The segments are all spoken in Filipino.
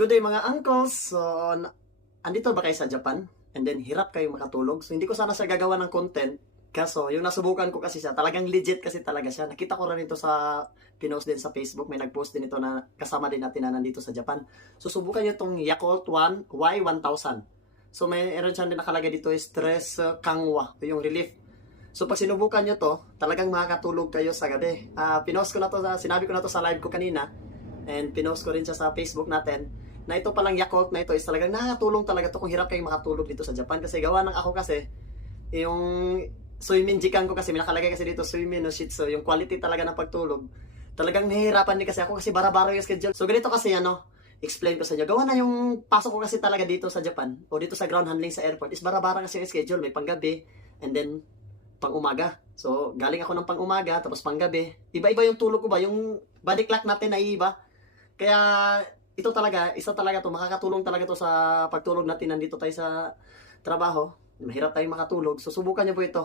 Good day mga uncles. Andito ba kayo sa Japan? And then hirap kayo makatulog. So hindi ko sana siya gagawa ng content. Kaso yung nasubukan ko kasi siya, talagang legit kasi talaga siya. Nakita ko rin ito sa pinost din sa Facebook. May nagpost din ito na kasama din natin na nandito sa Japan. So subukan nyo itong Yakult One Y1000. So mayroon siya din nakalagay dito is stress kangwa. Ito yung relief. So pag sinubukan nyo to, talagang makakatulog kayo sa gabi. Pinost ko na to, sinabi ko na to sa live ko kanina. And pinost ko rin siya sa Facebook natin na ito palang Yakult na ito is talagang nakakatulong talaga to kung hirap kayong makatulog dito sa Japan. Kasi gawa ng ako kasi, yung Suimin Jikan ko kasi, may nakalagay kasi dito Suimin no Shitsu, yung quality talaga ng pagtulog. Talagang nahihirapan din kasi ako kasi bara-bara yung schedule. So ganito kasi explain ko sa inyo. Gawa na yung pasok ko kasi talaga dito sa Japan o dito sa ground handling sa airport is bara-bara kasi yung schedule. May panggabi and then pang umaga. So galing ako ng pang umaga tapos panggabi. Iba-iba yung tulog ko ba? Yung body clock natin ay iba. Kaya ito talaga, isa talaga to, makakatulong talaga to sa pagtulog natin nandito tayo sa trabaho. Mahirap tayong makatulog. So subukan niyo po ito.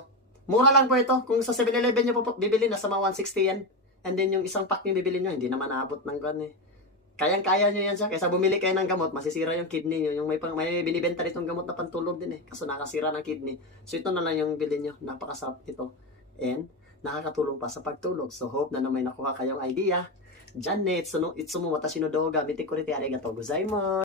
Mura lang po ito. Kung sa 7-Eleven niyo po bibili, nasa mga 160 yan. And then yung isang pack niyo bibili niyo, hindi naman naabot ng gan eh. Kayang-kaya niyo yan siya. Kaysa bumili kayo ng gamot, masisira yung kidney niyo. Yung may binibenta ditong gamot na pantulog din eh. Kaso nakasira ng kidney. So ito na lang yung bilhin niyo. Napakasarap ito. And nakakatulong pa sa pagtulog. So hope na may nakuha kayong idea. じゃあね、いつも私の動画見てくれてありがとうございます。